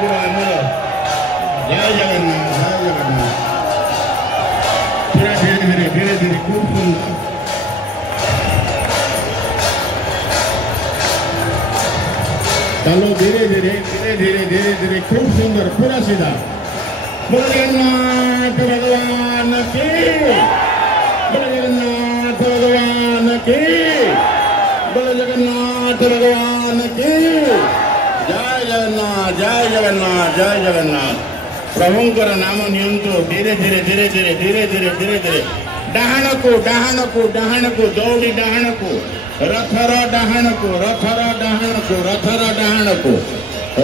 जय जगन्नाथ जय जगन्नाथ। धीरे धीरे धीरे धीरे खूब सुंदर। चलो धीरे धीरे धीरे धीरे धीरे धीरे खूब सुंदर पूरा सीधा। बोलो जगन्नाथ भगवान की, बोलो जगन्नाथ भगवान की, बोलो जगन्नाथ भगवान की। जय जगन्नाथ जय जगन्नाथ जय जगन्नाथ। प्रभुंकर नाम नियंतु। धीरे धीरे धीरे धीरे धीरे धीरे धीरे धीरे डाहण को डाहण को डाहण को दौड़ी डाहण को रथर डाहण को रथर डाहण को रथर डाहण को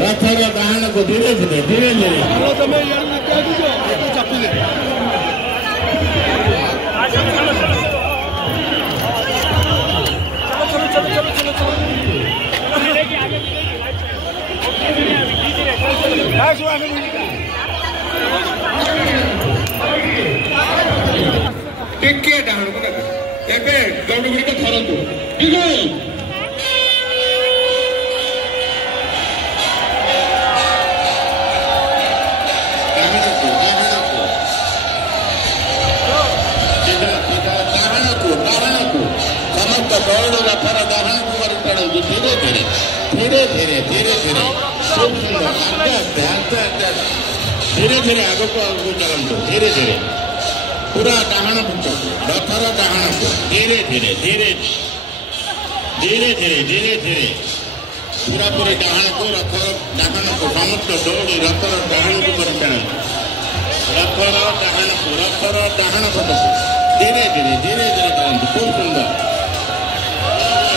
रथर डाहण को धीरे धीरे धीरे धीरे। टिके डाहण को एबे दौड़ गुड़ी थरंतु समस्त दौड़ रथर डाहण को धीरे धीरे धीरे धीरे धीरे धीरे खूब सुंदर आस्ते आस्ते आस्ते आस्ते धीरे धीरे आगे को आगे चलते धीरे धीरे पूरा डाहण पक्ष रथर डाहण को धीरे धीरे धीरे धीरे धीरे धीरे धीरे पूरा पूरे डाहण को रथर डाहण को समस्त दौड़ी रथर डाहण को चलते रथर डाहण पक्ष धीरे धीरे धीरे धीरे चलते खूब सुंदर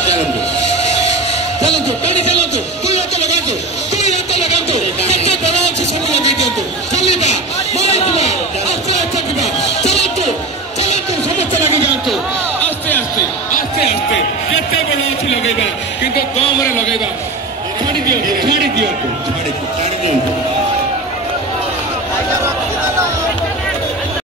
चलते चलतु गाड़ी चलतु तुई हाथ लगातु केते बड़ अच्छे सब लगे दिंतु चलवा मारिबा आस्ते आस्ते दिबा चलतु चलतु समस्त लगे जातु आस्ते आस्ते आस्ते आस्ते केते बड़ अच्छे लगेबा किंतु कम रे लगेबा छाड़ी दियो छाड़ी दियो छाड़ी दियो